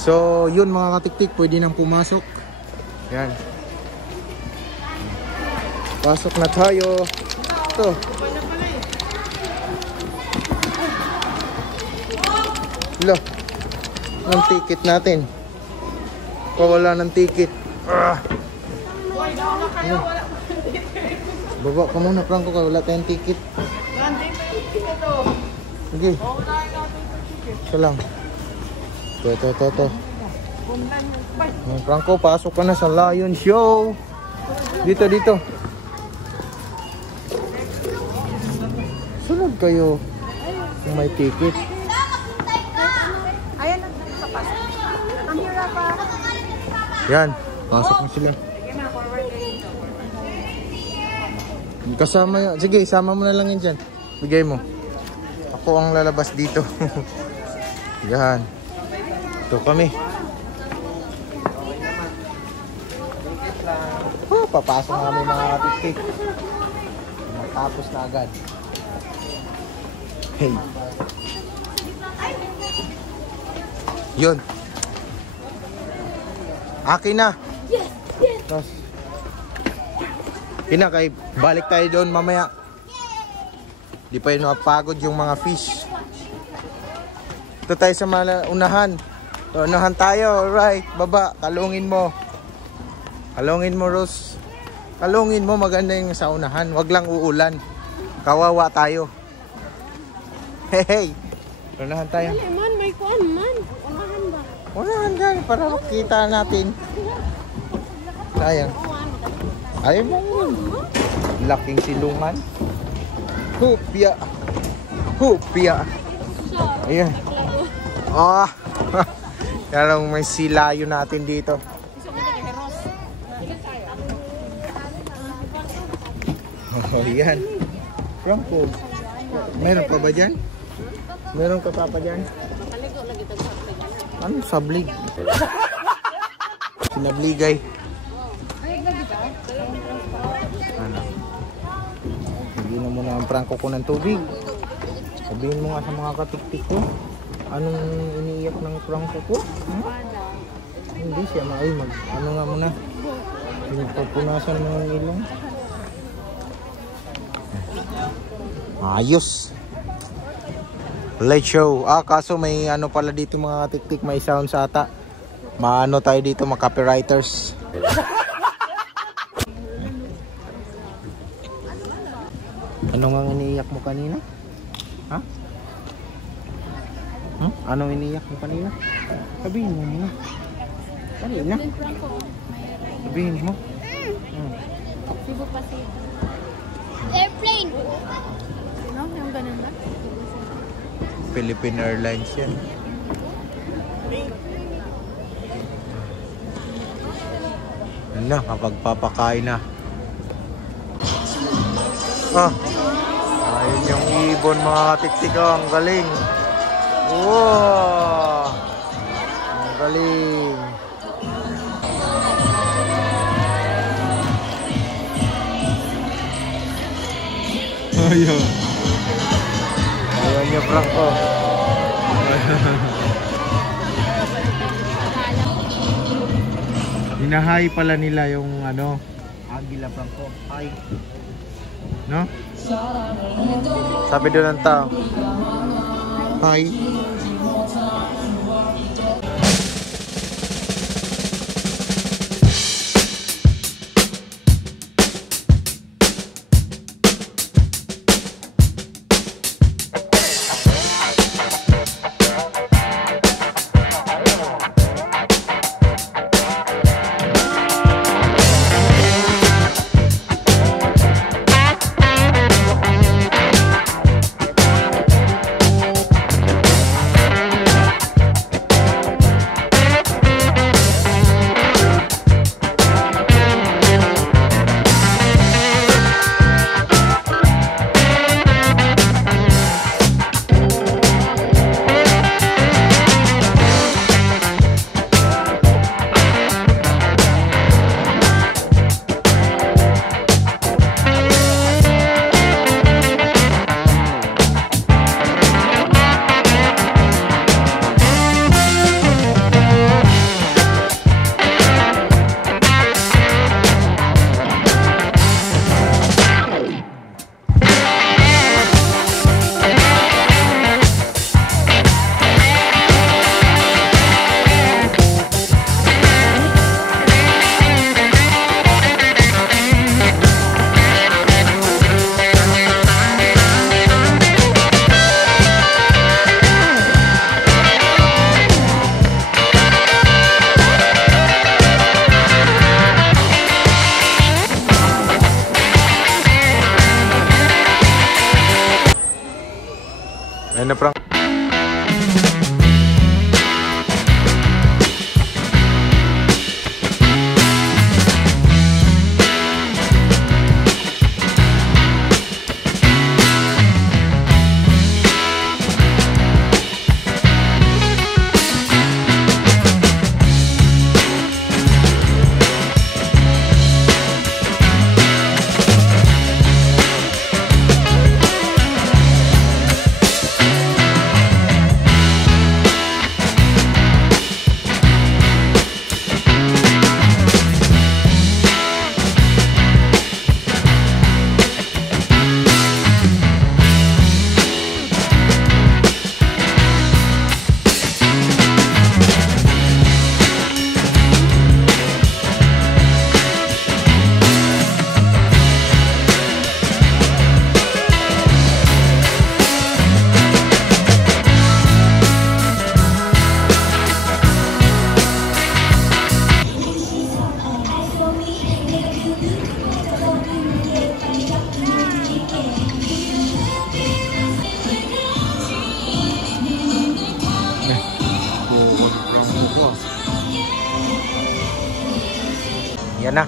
So, yun mga katiktik, pwede nang pumasok. Yan. Pasok na tayo. Ito. Lo. Anong ticket natin? Wala ng ticket. Baba ka muna, Franco, ka wala tayong ticket. Sige. Ito lang. Ito. Franco, pasok ka na sa Lion Show. Dito. Sunod kayo kung may ticket. Ayan, papasok. Ang hira pa. Yan, pasok na sila. Kasama yun. Sige, isama mo na lang yun dyan. Bigay mo. Ako ang lalabas dito. Yan. Ito kami. Oh, papasok na kami mga katiktik. Matapos na agad. Hey. Yun. Akin na. Yes. Tapos, kay balik tayo doon mamaya. Di pa yun napagod yung mga fish. Ito tayo sa unahan. Unahan tayo. Alright. Baba. Kalungin mo. Rose. Kalungin mo. Maganda yung sa unahan. Wag lang uulan. Kawawa tayo. Hey. Unahan tayo. Man, may kuan man. Unahan ba? Unahan dyan. Para makita natin. Sayang. Ayaw mo yun. Laking silungan. Hupya. Ayan. Kaya may silayo natin dito. Oh, yan. Franco. Meron pa ba dyan? Meron ka pa dyan? Ano? Sablig. Sinabligay. Ano? Sabihin mo na ang Franco ko ng tubig. Sabihin mo nga sa mga katiktik ko. Anong iniiyak ng Franco ko? Hindi siya ano nga muna. Pinagpapunasan mo ng ilong. Ayos. Light show. Kaso may ano pala dito mga katiktik. May sounds ata. Maano tayo dito mga copywriters. Ano nga iniiyak mo kanina? Ha? Anong iniiyak mo kanina? Sabihin mo muna. Kanina? Sabihin mo. Sibo pa siya. Airplane! Ano? Yung ganun ba? Philippine Airlines yan. Yan na, kapag papakain na. Ayun yung ibon mga katiktik. Ang galing. Wow! Ang galing. Ayun. Ayun yung Franco. Hinahay pala nila yung ano, Agila Franco. Hi. No? Sabi doon ng tao. Hi. Yan na prank. Yan na.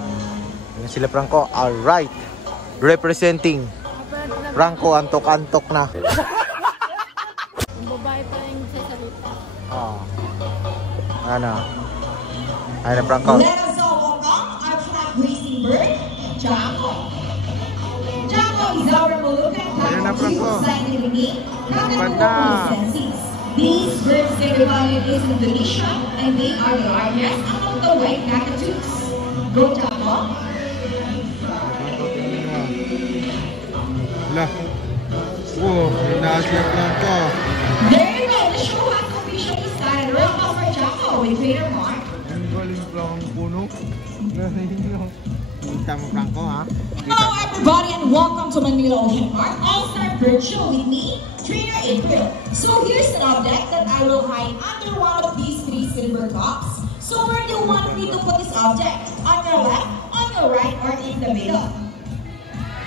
Yan sila Franco. Alright. Representing Franco, antok-antok na. Ang babae pa rin sasalita. Oh. Ano? Ayun na Franco. Let us all welcome our track racing bird, Jacko. Jacko is our Moluccan Ayun na, Franco. scientific name, Panda. These birds can be found in East Indonesia and they are the largest among the white cockatoos. Go Jacko! Wala. Wow, nasiyak lang to. There you go, the show has officially started. Round off for Jacko with Trainer Mark. Ang galing lang ang puno. Kita mo Franco ha? Hello everybody and welcome to Manila Ocean Park All-Star Bird Show with me, Trainer April. So here's an object that I will hide under one of these three silver cups. So where do you want me to put this object? On your left, on your right, or in the middle?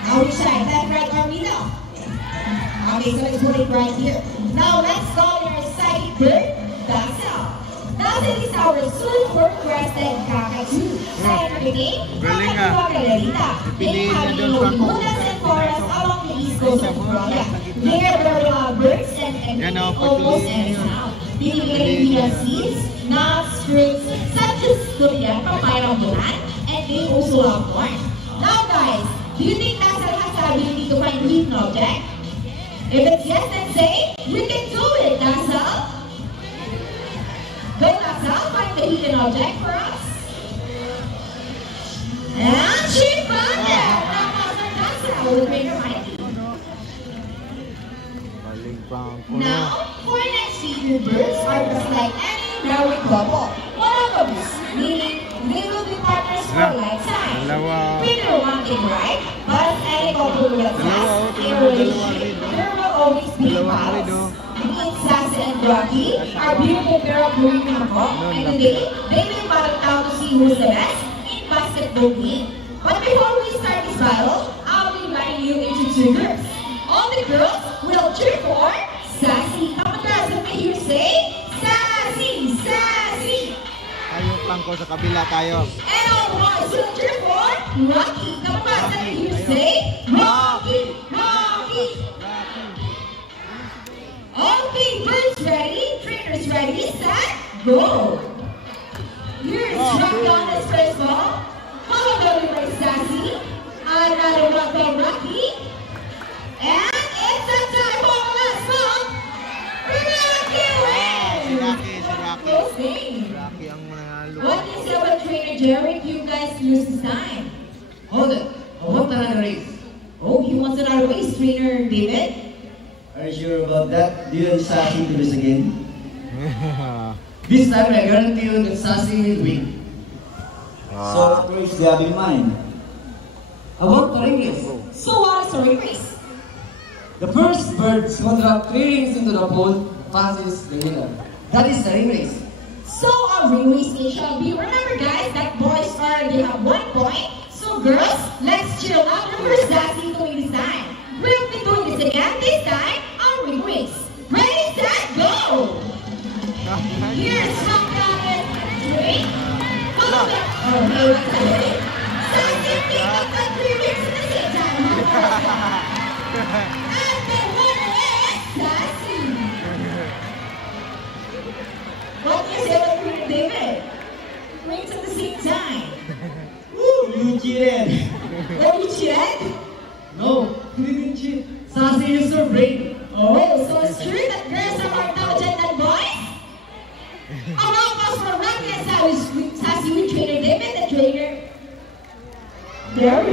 Now which side? Left, right, or middle? Okay, so let's put it right here. Now let's call your psychic bird, Dazzle. Dazzle is our silver-crested cockatoo. Scientific name, Galing Cockatoo ah. aguilarita. They Piliin have niya been doon, living Franco. woodlands and forests along the east coast of Australia. They are very birds and can Yan, eat oh, almost pagpiliin any niyo. sound. They can eat seeds, nuts, fruits, such as durian from Mayroong Bulan, and they also have corn. Now guys, do you think Dazzle has the ability to find hidden object? If it's yes, then say, you can do it, Dazzle. Go Dazzle, find the hidden object for us. And she found it! That was our Dazzle with Trainer Mikey. Galing Franco. Now, for next few birds are just like any married couple. Monogamous, meaning they will be partners for a lifetime. Dalawa. Pretty romantic, right? But as any couple will Dalawa, attest, oh, in a tingnan mo, relationship, dalawa rin, oh. there will always be Dalawa rin, battles. oh. Meet Sassy and Rocky, our beautiful pair of Louis Pinacop, and today, they will battle out to see who's the best in basketball game. But before we start this battle, I'll be inviting you into two groups. All the girls will cheer for Sassy. Come on girls, let me hear you say, Sassy, Sassy. Tayo Franco sa kabila tayo. And all boys will cheer for Rocky. Come on girls, let me hear you say, Rocky, Rocky. Okay, birds ready, trainers ready, set, go. Here's Rocky on his first ball. Followed by Sassy. Another one by Rocky. And it's a time for the last song. Rocky wins! Si Rocky. Close game. Rocky ang manalo. What do you say about Trainer Jerry if you guys lose this time? Hold it. I want another race. Oh, he wants another race, Trainer David. Are you sure about that? Do you want Sassy to lose again? This time I guarantee you that Sassy will win. So what race do you have in mind? I want the ring race. So what is the ring race? The first bird who drop 3 rings into the pool passes the winner. That is the ring race. So a ring race it shall be. Remember guys, that boys already have 1 point. So girls, let's chill out. Remember Sassy to win this time. We'll be doing this again this time on ring race. Ready? Here's Tom Calvin. Three. Okay, what's happening? Sassy pick up the 3 weeks at the same time. And the winner is Sassy. What do you say about Queen David? Rings at the same time. Woo! You cheated! Oh, you cheated? No, you didn't cheat. Sassy used her brain. Oh, so it's true that girls are more intelligent than boys? A round of applause for Rocky and Sassy with Trainer David, the trainer. There.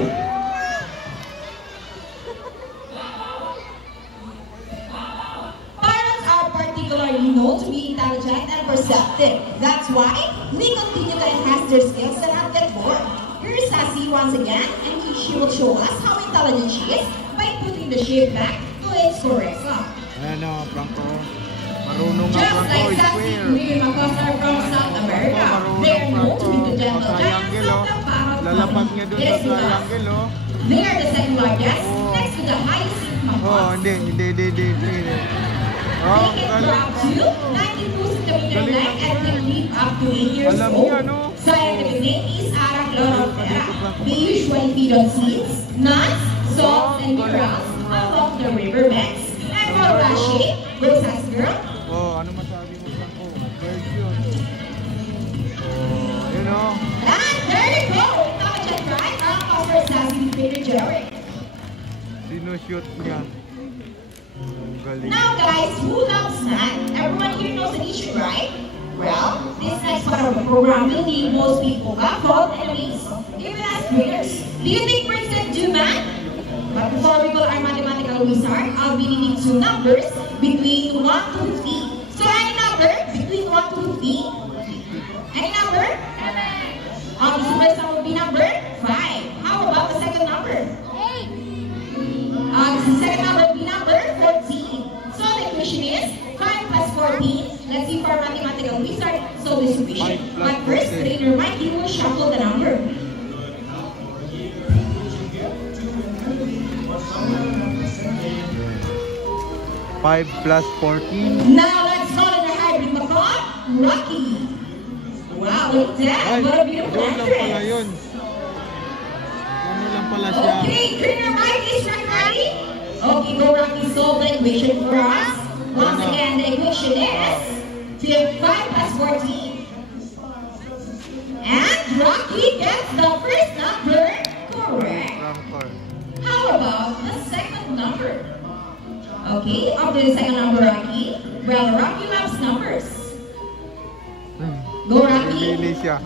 Parents are particularly known to be intelligent and perceptive. That's why we continue to enhance their skills and not get bored. Here's Sassy once again, and she will show us how intelligent she is by putting the shape back to its correct slot. Ano, Franco? Marunong nga Just Franco like Sassy square. Queen Macosta from South America, they are known to be the gentle giants of the Parrot Lalapat nga doon sa Yes, because triangle, oh. they are the second largest, Oh. next to the highest Oh, macaws. hindi. Oh, They can grow up to 92 centimeter length and can live up to 8 years Alam old. niya, no? Scientific name is Arachleroptera. They usually feed on seeds, nuts, salts, and minerals along the riverbeds. And for Rashi, go Sassy girl. Oh, ano masabi mo, Franco? Very yun. Oh, yun, oh. And there you go! Intelligent, right? Ang cover Sassy with Trainer Jerry. Sinushoot niya. Ang galing. Now guys, who loves snack? Everyone here knows the issue, right? Well, this next part of the program will need most people got called enemies, even as trainers. Do you think birds can do math? But before we call our mathematical wizard, I'll be needing 2 numbers between 1 to 50. So any number between 1 to 50? Any number? The first one will be number 5. How about the second number? The second number will be number 14. So the equation is 5 plus 14. Let's see for our mathematical wizard solve this equation. 5 plus But first, 14. trainer Mikey will shuffle the number. 5 plus 14. Now let's call in the hybrid macaw, Rocky. Wow, look at that. Ay, What a beautiful yun lang pala actress. yun. Ano lang pala siya. Okay, trainer Mike is ready. Okay, go Rocky, solve the equation for us. Once again, the equation is 5 plus 14. And Rocky gets the first number correct. Franco. How about the second number? Okay, after the second number, Rocky. Well, Rocky loves numbers. Go, Rocky. Pili siya.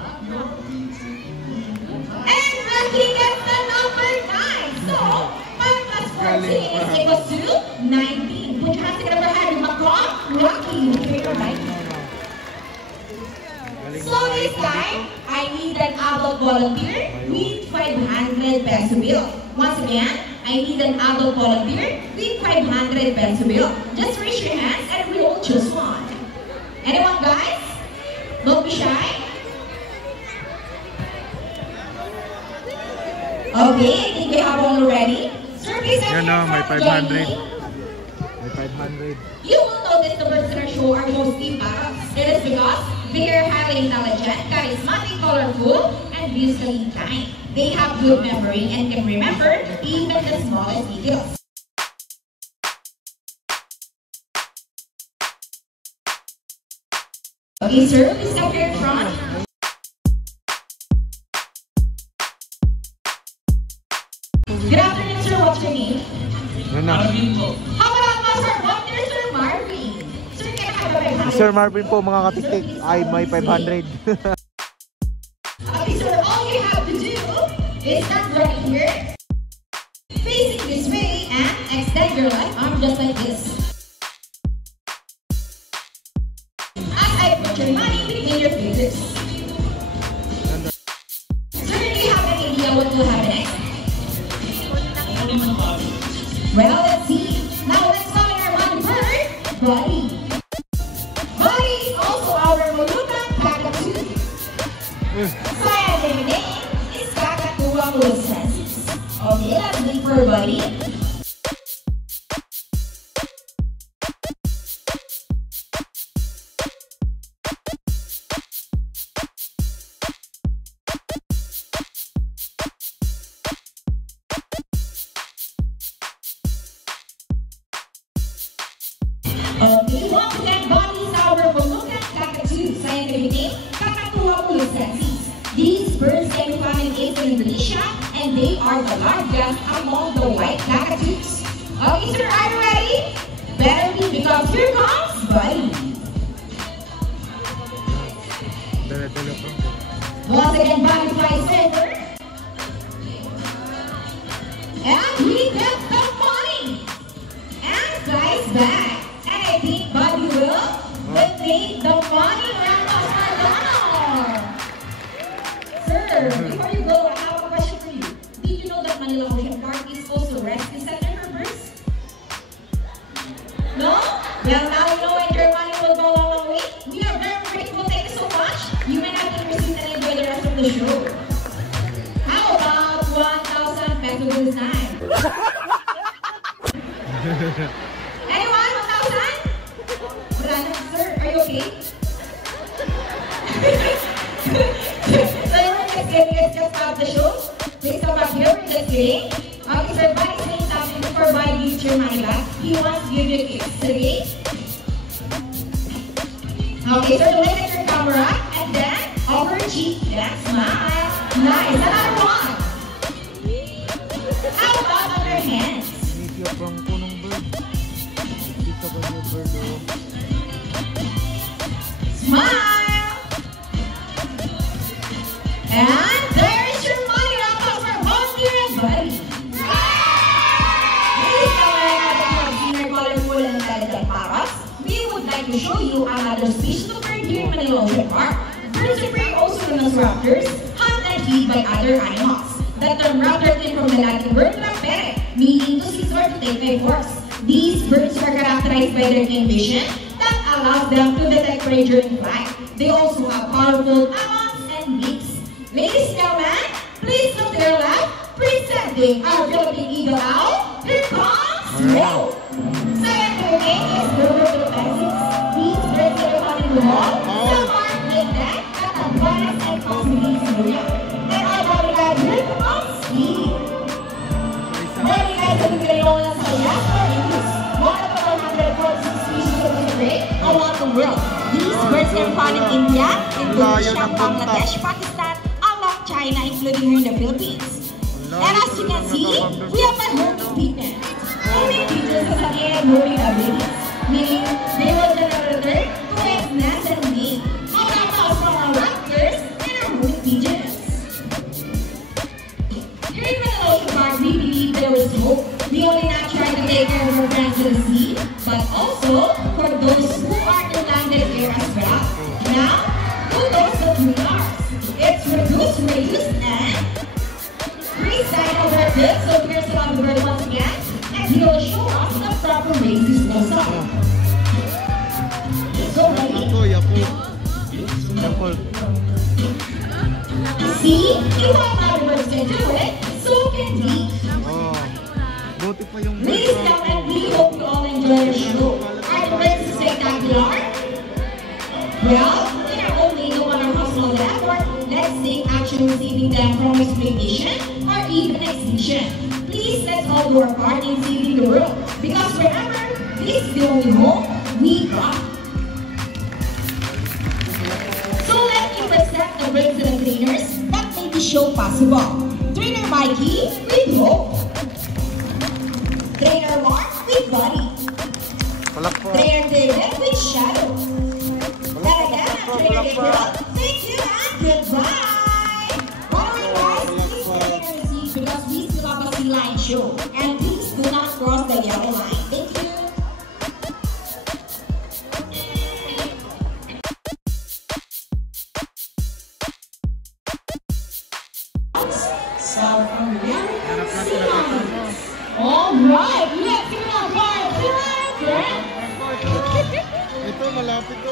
And Rocky gets the number 9. So, 5 plus 14 is equal to 19. Put your hands together for Harry McCall. Rocky, trainer Mike. So this time, I need an adult volunteer with 500 peso bill. Once again, I need an adult volunteer with 500 peso bill. Just raise your hands and we will choose one. Anyone, guys? Don't be shy. Okay, I think we have one already. Sir, please Yan everyone o, may from join 500. me. May 500. You will notice the birds in our show are mostly parrots. It is because they are highly intelligent, charismatic, colorful, and visually kind. They have good memory and can remember even the smallest details. Okay, sir, please come here in front. Good afternoon, sir. What's your name? Yan na. How about Master Wonder, Sir Marvin? Sir, can I have a 500? Sir Marvin po, mga katiktik, ay may 500. Okay, sir, all you have to do is stand right here, facing this way, and extend your left arm just like this. As I put your money between your fingers. Sir, do you have any idea what will happen next? Well, let's see. Now let's call our money bird, Buddy. Buddy is also our Molutan Kakatu. Scientific name is Kakatua molucensis. Okay, let's look for Buddy. nickname Kakatuwa Pulusensis. These birds can be found in Indonesia, and they are the largest among the white cockatoos. Okay, sir, are you ready? Better be, because here comes Buddy. Dala-dala po. Once again, Buddy flies over. And we get the money. And flies back. And I think Buddy will take the money from us. Sir, before you go, I have a question for you. Did you know that Manila Ocean Park is also a rescue center for birds? No? Well, now you know, and your money will go a long way. We are very grateful. Thank you so much. You may not be received and enjoy the rest of the show. How about 1,000 pesos this time? Anyone? 1,000? Wala na, sir. Are you okay? Let's just stop the show. Please come back here. We're just kidding. Okay, sir, Buddy is saying something before Buddy gives your money back. He wants to give you a kiss. Okay? Okay, sir, look at your camera and then over cheek. That's smile. Nice. Another one. How about on your hands? Hindi ka pang punong bird. Hindi ka ba yung bird o? Smile. And there's your money wrap up for both you and Buddy. Ladies and gentlemen, senior colorful and intelligent parrots, we would like to show you another species of bird here in Manila Ocean Park. Birds of prey, also known as raptors, hunt and feed by other animals. The term raptor came from the Latin word rapere, meaning to seize or to take by force. These birds are characterized by their keen vision that allows them to detect prey during flight. They also have powerful talons and beaks. Ladies and gentlemen, please look to your left, presenting our Philippine Eagle Owl. Here comes Ray. Second to the game is Burger Philippines. These birds that are found in the wall, some are like that, at advanced and possibilities in the real. And our bodyguard, here comes Steve. Bodyguard sa Pagkalimulan sa last or use. One of the 146 species of the prey around the world. These birds are found in India, Indonesia, Bangladesh, Pakistan, China, including here in the Philippines. And as you can see, we have a homing pigeon. Homing pigeons has an air moving abilities, meaning they will generate return to its nest and mate. How about us from our raptors and our homing pigeons? Here in Manila Ocean Park, we believe there is hope. We only not try to take care of our friends in the sea, but also for those who are in landed here as well. Now, who knows the two R's? It's reduce, reuse, and recycle their goods. So here's the bird once again, and he will show us the proper ways to dispose of. So ready? See, if our birds can do it, so can we. Buti pa yung Ladies and gentlemen, we hope you all enjoy the show. Are the birds spectacular? Well, they are only the one of household effort. Let's take action saving them from exploitation or even extinction. Please let's all do our part in saving the world. Because remember, this is the only home we got. So let me present the birds and the trainers that made the show possible. Trainer Mikey with Hope. Trainer Mark with Buddy. Trainer David with Shadow. And again, Trainer Gabriel, thank you and goodbye. Alright guys, please take your seats because we still have a sea line show. And please do not cross the yellow line. Thank you. South American sea lions. Alright, let's give it up for Children. Ito, malapit to.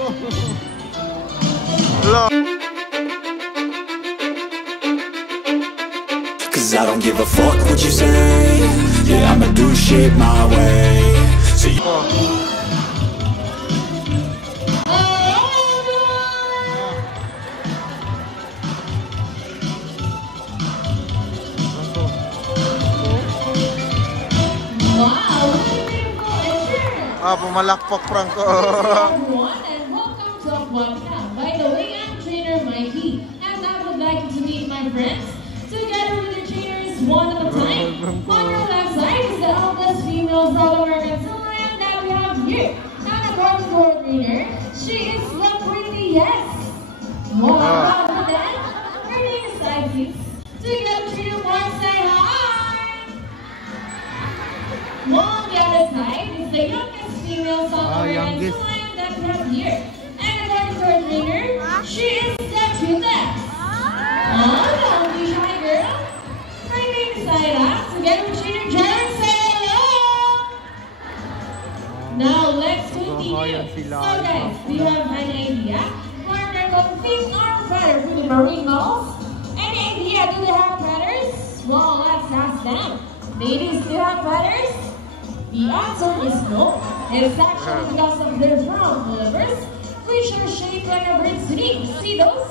Cause I don't give a fuck what you say. Yeah, I'ma do shit my way. So you pumalakpak Franco. Everyone, and welcome to Aquatica. By the way, friends. Together with their trainers, one at a time. On our left side is the eldest female South American Lion that we have here. And according to our trainer, she is the prettiest. More around with that, her name is Isis. Together, trainer Mark, say hi. On the other side is the youngest female South American Lion that we have here. And according to our trainer, she is the cutest. Oh, don't be shy, girl. Her name is Ira. Together with trainer Jared, say hello. Now let's continue. So guys, do you have an idea? Partner fish are better for the marine mammals? Any idea? Do they have feathers? Well, let's ask them. Ladies, do you have feathers? The answer is no. It's actually because of their front livers, which are shaped like a bird's wing. See those?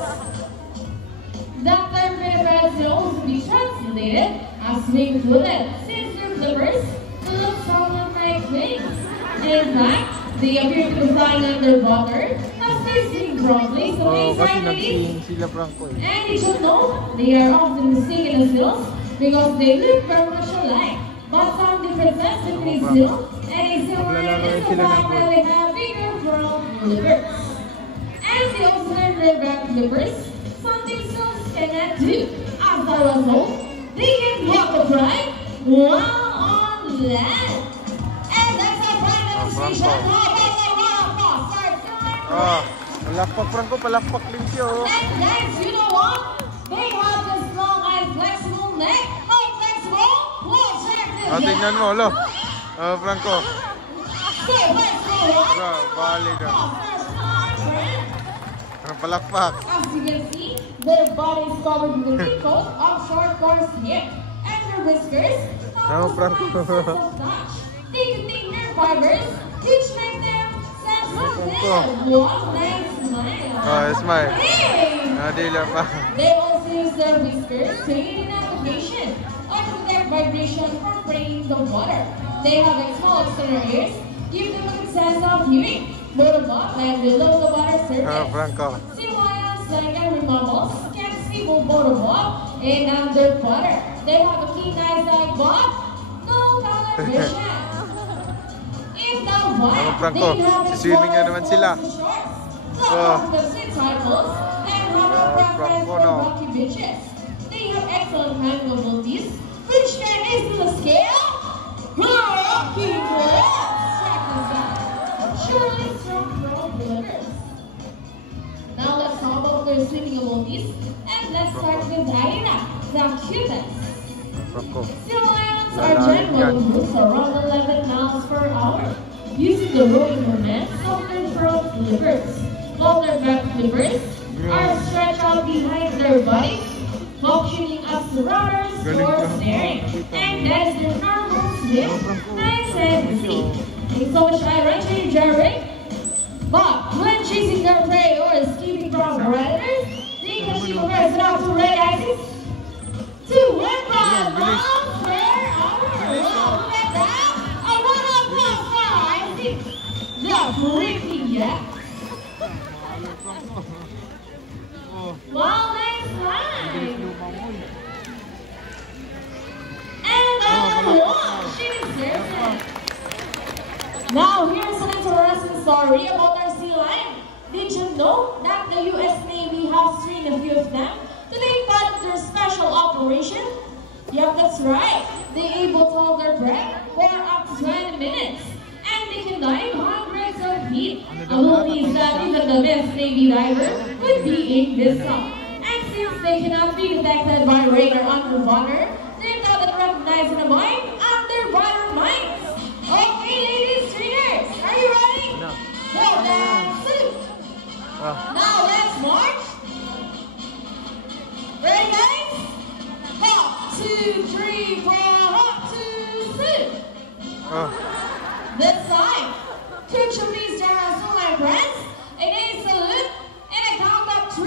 The term feathers can also be translated as wing fluid, since their livers look somewhat like wings. In fact, they appear to be flying underwater as they swim properly, so inside ladies. And did you know they are often mistaken as seals because they look very much alike. But some differences between seal and a seal lion is the fact that they have bigger front livers. And they also have their back livers, something seals cannot do. As a result, they can walk upright while on land. And that's our final demonstration. How about the rock? Start feeling Palakpak, Franco. Palakpak din siya, oh. And guys, you know what? They have this long and flexible neck. How flexible? Whoa, check this out. Tingnan mo, lo. Franco. So, let's go on. Bali ka. Ang palakpak. As you can see, their body is covered with a thick coat of short coarse hair. And their whiskers have a fine sense of touch. They contain nerve fibers, which make them sensitive. What nice smile. Smile. Hey! Nadila pa. They also use their whiskers to aid in navigation or to detect vibration from spraying the water. They have exposed in their ears, give them a good sense of hearing. Both above and below the water surface. Franco. Sea lions, like every mammals, can see both above and underwater. They have a keen eyesight, but no color vision. In the wild, Franco, they have siswimming na naman sila. The sea turtles and have a preference for rocky beaches. They have excellent handling abilities, which can easily scale rocky cliffs. Check this out. Surely strong front livers. Now let's talk about their swimming abilities, and let's start with Aira, the cutest. Sea lions are generally moves around 11 miles per hour, using the rowing movements of their front livers, while their back livers are stretched out behind their bodies, functioning as rudders or steering. And that is their normal swim, nice and easy. Thanks so much, Ira, Jared. But when chasing their prey or escaping from predators, they can achieve a rest up to red axis to 1 mile per hour. Look at that! A round of applause for Isaac, the prettiest. Wow, nice slide! And number 1, she deserves it. Now, here's an interesting story about our sea lion. Did you know that the U.S. Navy has trained a few of them to take part of their special operation? Yep, that's right. They're able to hold their breath for up to 20 minutes. And they can dive hundreds of feet. Abilities that even the best Navy diver would be in this song. And since they cannot be detected by radar underwater, they're taught and recognized in a mine underwater mines. Okay, ladies, trainers, are you ready? No. Well, that's it. Now let's march. Ready, guys? Hop, 2, 3, 4, hop, 2, 3. This side. Could you please stand as well, my friends? And a salute and a count of 3.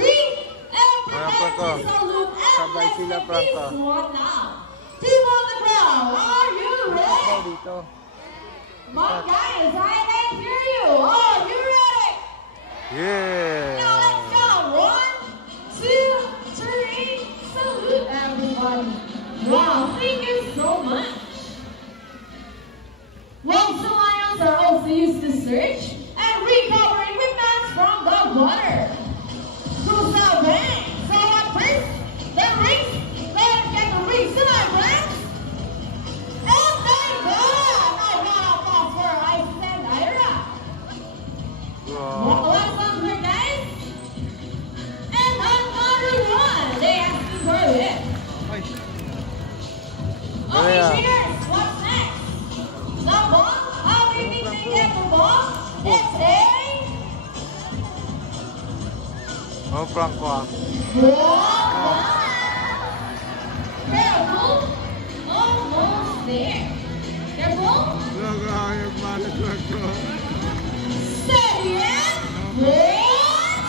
And prepare to salute and let's do this one now. Team on the ground, are you ready? My guys, I can hear you. Are you ready? Yeah. Now let's go. 1, 2, 3, salute. everybody. Wow, thank you so much. Well, some lions are also used to search and recover equipment from the water. Through the bank. So what first? The rings. Let's get the rings to my friends. Oh my God! I got a call for Isis and Ira. What lessons were guys? And another one. They asked me for it. Okay, cheaters, what's next? The ball? How do you think they get the ball? It's a Oh, Franco ah. ball. Careful. Almost there. Careful. Steady and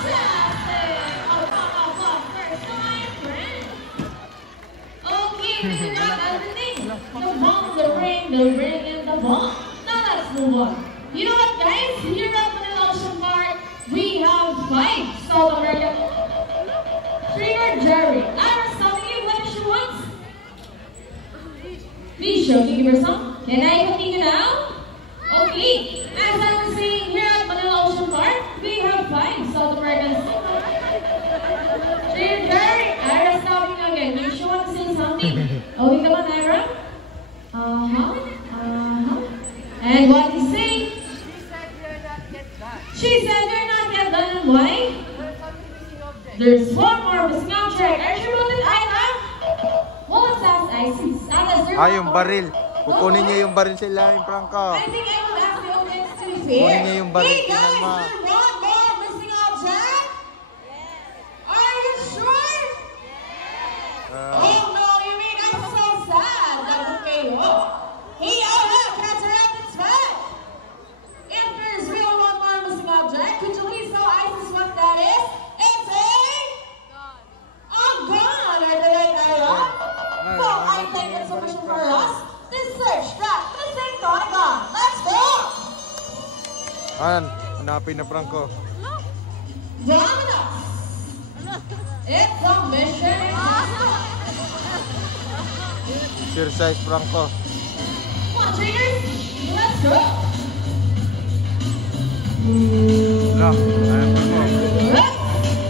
fantastic. Oh, come. First time, friend. Okay, we got everything. The ball, the ring, and the ball. Now let's move on. You know what, guys? Here at Manila Ocean Park, we have 5 South American. Trainer Jerry, I was telling you what she wants. Please show me your song. Can I continue now? Okay. As I was saying, here at Manila Ocean Park, we have 5 South Americans. Trainer Jerry, Ira's talking again. You sure want to say something? Okay, come on, Ira. And what you say? She said you're not yet done. And why? There's one more missing object. Are you sure about it, Ira? Well, let's ask Isis. Ah, yung baril. Kukunin niya yung baril sa ilalim, Franco. I think I will ask the audience to be Kunin fair. niya yung baril. Hey guys, Tingnan mo. there's one more missing object? Are you sure? Oh no, you mean I'm so sad. Okay, hey, look, that's around its back. If there's real one more missing object, could you please tell Isis what that is? It's a gun. Are they right there? Well, I think it's sufficient for us to search that missing gun. Let's go. Ayan, hanapin na Franco. Dominoes. It's a mission. Exercise Franco. Come on, trainers. Let's go. Look, ayan Franco.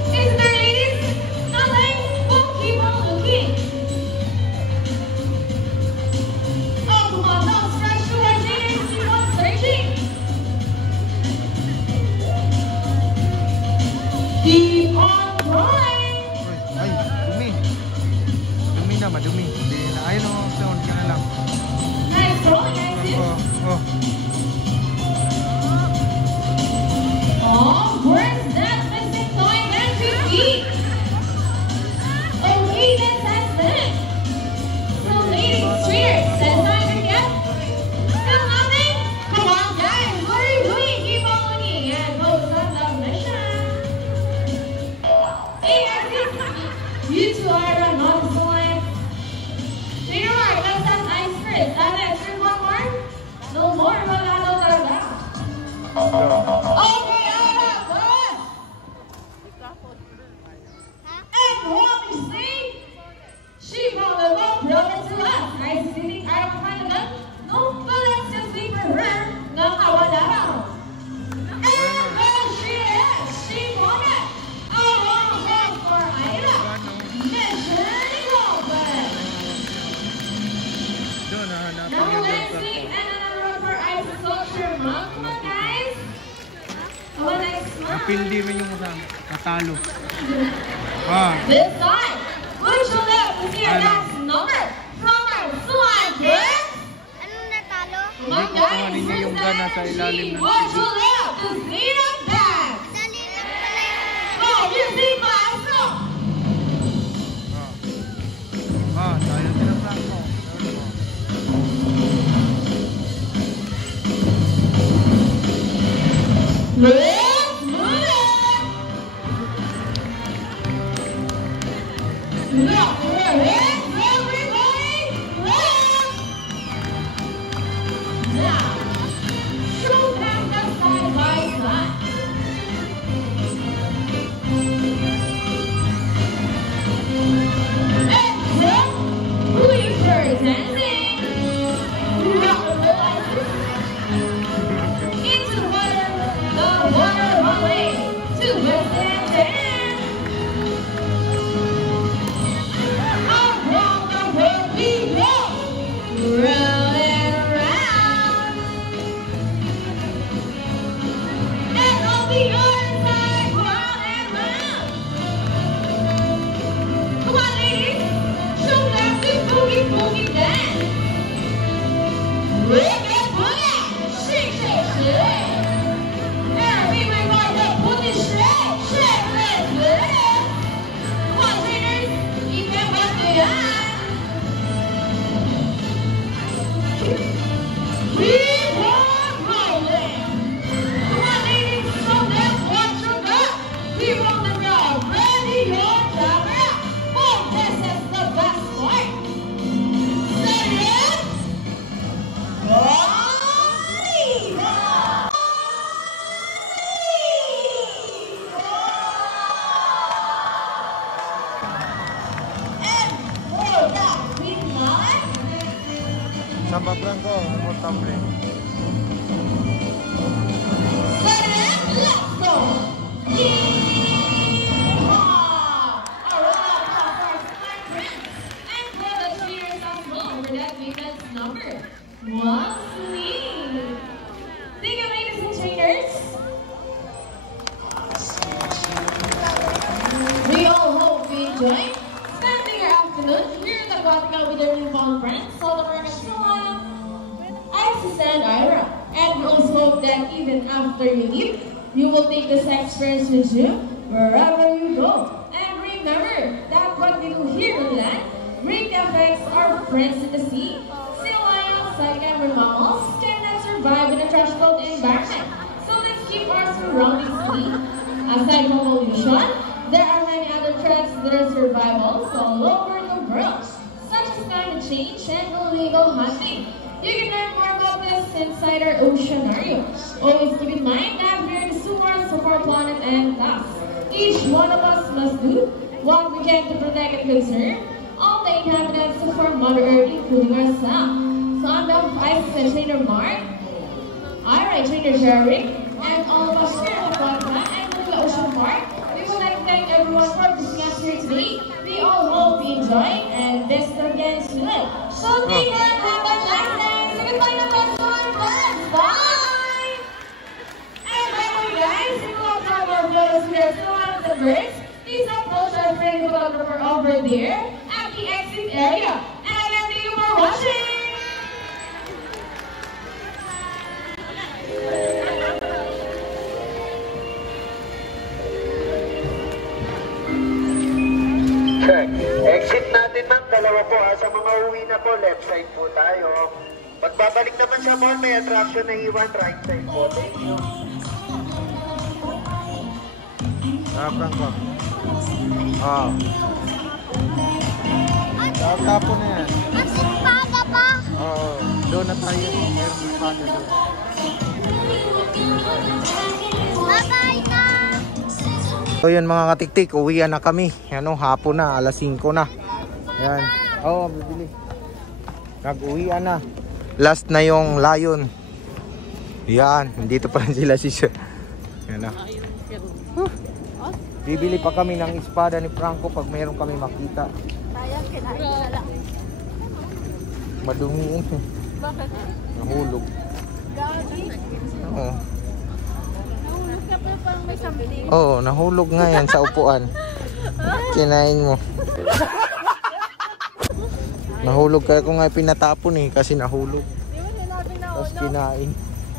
Isn't there, ladies? Nothing. We'll keep on looking. Oh, come on. Don't stretch too much, ladies. Keep on searching. Keep on going. Ay, dumi. Dumi na, madumi. Hindi na. Ayun o, sound ka na lang. Nice rolling, Isis. Oh. Oh, where's that missing toy that you eat? Okay, that's it. So, ladies, cheers. That's time to get. Still nothing? Come on, guys. What are you doing? Keep on looking. And close up the mission. Hey, Isis. You two are not so like. Trainer Mark, let's have ice first. Alex, there's one more? No more. Wala daw talaga. Okay, I have one. And what we see, she brought the rope over to us. Nice to think I don't find a gun. No, but let's just leave her here. Nakawala raw. And there she is. She won it. A long round for Ira. Mission open. Doon, hanapin Now niya let's Franco. see another round for Isis Culture Month. Come on, guys. Oh, next month. Napildi rin yung natalo. Ah. This time, would you like to see our next number from our slide kids? Come on, guys, Kuhanin niya yung gana sa ilalim ng would you like to see the dance? Oh, you see my song? Ah, sayang din ang Franco. Let's move it! Look, we're in, everybody! Let's! Now, show them the side by side. And then Samba Franco, mo tumbling. Let's go! Wow, sweet! Thank you, ladies and trainers. We all hope you enjoy spending your afternoon here in Aquatica with your newfound friends, South American Solana, Isis and Ira. And we also hope that even after you leave, you will take this experience with you wherever you go. And remember that what we do here on land greatly affects our friends in the sea. Like every mammals cannot survive in a trash-filled environment. So let's keep our surroundings clean. Aside from pollution, there are many other threats to their survival all over the world, such as climate change and illegal hunting. You can learn more about this inside our oceanario. Always keep in mind that we are the stewards of our planet and thus, each one of us must do what we can to protect and conserve all the inhabitants of our Mother Earth, including ourselves. So on behalf of Isis and Trainer Mark, Ira, Trainer Sherry, and all of us here at Aquatica and Manila Ocean Park, we would like to thank everyone for visiting us here today. We all hope you enjoy and best again soon. So take care and have a nice day. Say goodbye na po to our friends. Bye! And by the way guys, if you want to have more photos here at one of the birds, please approach our friend photographer over there at the exit area. And again, thank you for watching. Exit natin ma'am, dalawa po ha. Sa mga uwi na po, left side po tayo. Pagbabalik naman sa mall, may attraction na iwan, right side po. Thank you. Franco. Tapo na yan. Mas espada pa. Oo, doon na tayo. Meron espada doon. Bye-bye na. So yun mga katiktik, uwian na kami. Ano, hapon na, alas 5 na. Yan. Oo, bibili. Nag-uwian na. Last na yung lion. Yan, dito pa rin sila si Sir. Yan na. Bibili pa kami ng espada ni Franco pag mayroon kami makita. Sayang, kinain na lang. Madumiin. Bakit? Nahulog. Gabi. Oo. Nahulog ka pa parang may something. Oo, nahulog nga yan sa upuan. Kinain mo. Nahulog kaya ko nga pinatapon eh kasi nahulog. Di ba sinabi na Tapos ulo? kinain.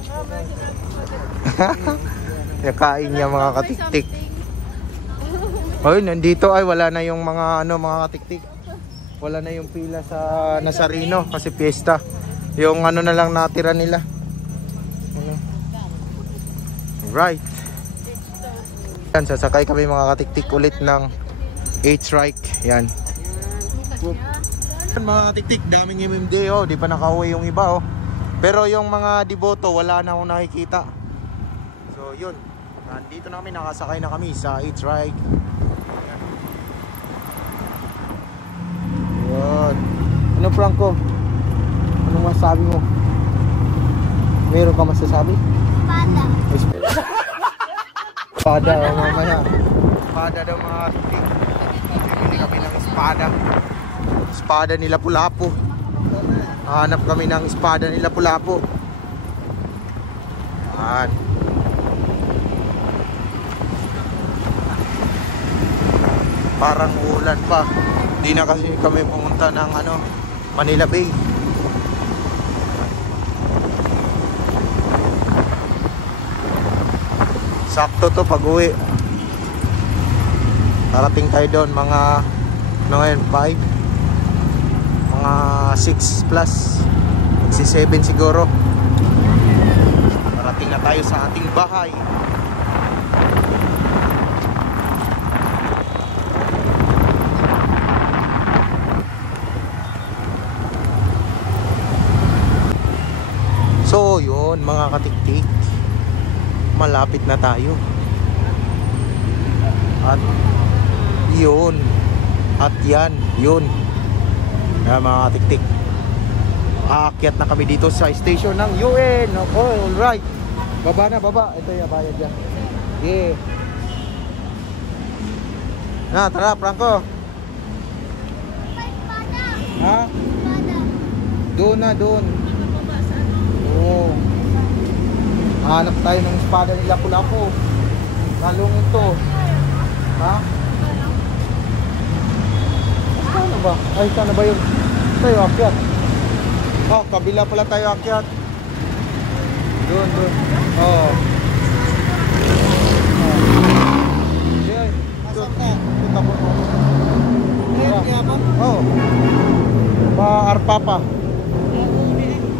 Mama, Nakain niya mga katiktik. Ay, nandito ay wala na yung mga mga katiktik. Wala na yung pila sa Nazareno kasi fiesta. Yung na lang natira nila. Right. Yan, sasakay kami mga katiktik ulit ng H-Rike. Yan. Mga katiktik, daming MMD oh, di pa nakauwi yung iba oh. Pero yung mga deboto wala na akong nakikita. So yun, nandito na kami, nakasakay na kami sa H-Rike. Yun. Ano Franco? Anong masasabi mo? Meron ka masasabi? Espada. Espada o mamaya. Espada daw mga katiktik. Bibili kami ng espada. Espada nila Lapu-Lapu. Hanap kami ng espada nila Lapu-Lapu. Yan. Parang ulan pa. Hindi na kasi kami pumunta ng Manila Bay. Sakto to pag uwi. Parating tayo doon mga ngayon 5 Mga 6 plus. Magsi 7 siguro. Parating na tayo sa ating bahay. So yun mga katiktik, malapit na tayo. At yun, at yan, yun. Yan mga katiktik, aakyat na kami dito sa station ng UN. Okay, alright. Baba na, baba. Ito yung bayad dyan. Yeah. Na, tara Franco. Ha? Doon na, doon. Oo. Hanap tayo ng espada nila Lapu-Lapu. Lalong ito. Ha? Saan ba? Ay, saan ba yun? Tayo akyat. Oh, kabila pala tayo akyat. Doon, doon. Oh. Diyan. Nasaan ka? Punta po. Oh. Pa-Arpapa.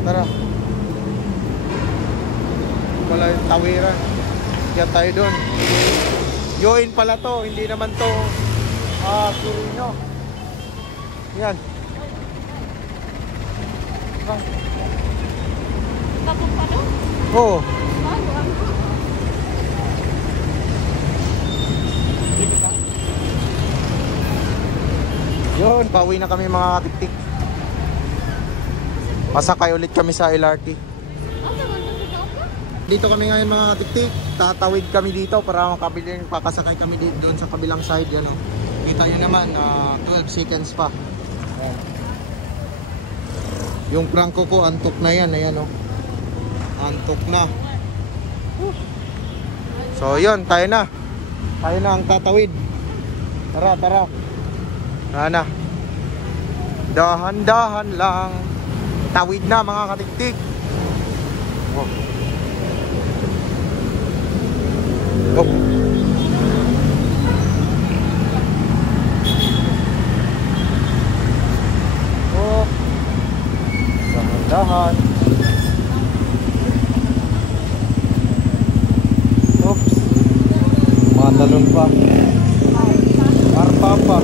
Tara. Wala yung tawiran. Diyan tayo doon. Yoin pala to. Hindi naman to Quirino. Yan. Tapos pa doon? Oo. Yun, pauwi na kami mga katiktik. Pasakay ulit kami sa LRT. Dito kami ngayon mga katiktik. Tatawid kami dito para makabiling pakasakay kami dito doon sa kabilang side. Yan, oh. Kita nyo naman, 12 seconds pa. Ayan. Yung prangko ko, antok na yan. Ayan, oh. Antok na. So yun, tayo na. Tayo na ang tatawid. Tara, tara. Na. Dahan-dahan lang. Tawid na mga katiktik. Oh. Oh. Oh. Dahan-dahan. Oops. Mga talon pa. Arpapa.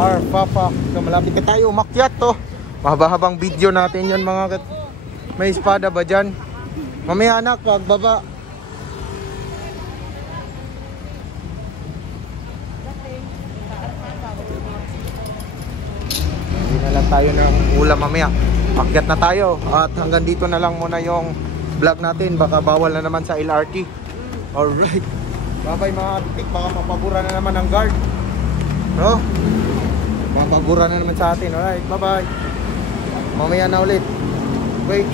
Arpapa. Malapit ka tayo umakyat to. Mahaba-habang video natin yun mga kat. May espada ba dyan? Mamaya anak, pagbaba. Hindi na lang tayo ng ulam mamaya. Akyat na tayo. At hanggang dito na lang muna yung vlog natin. Baka bawal na naman sa LRT. Alright. Bye-bye mga katiktik. Baka mapabura na naman ang guard. No? Mapabura na naman sa atin. Alright, bye-bye. Mamaya na ulit. Wait.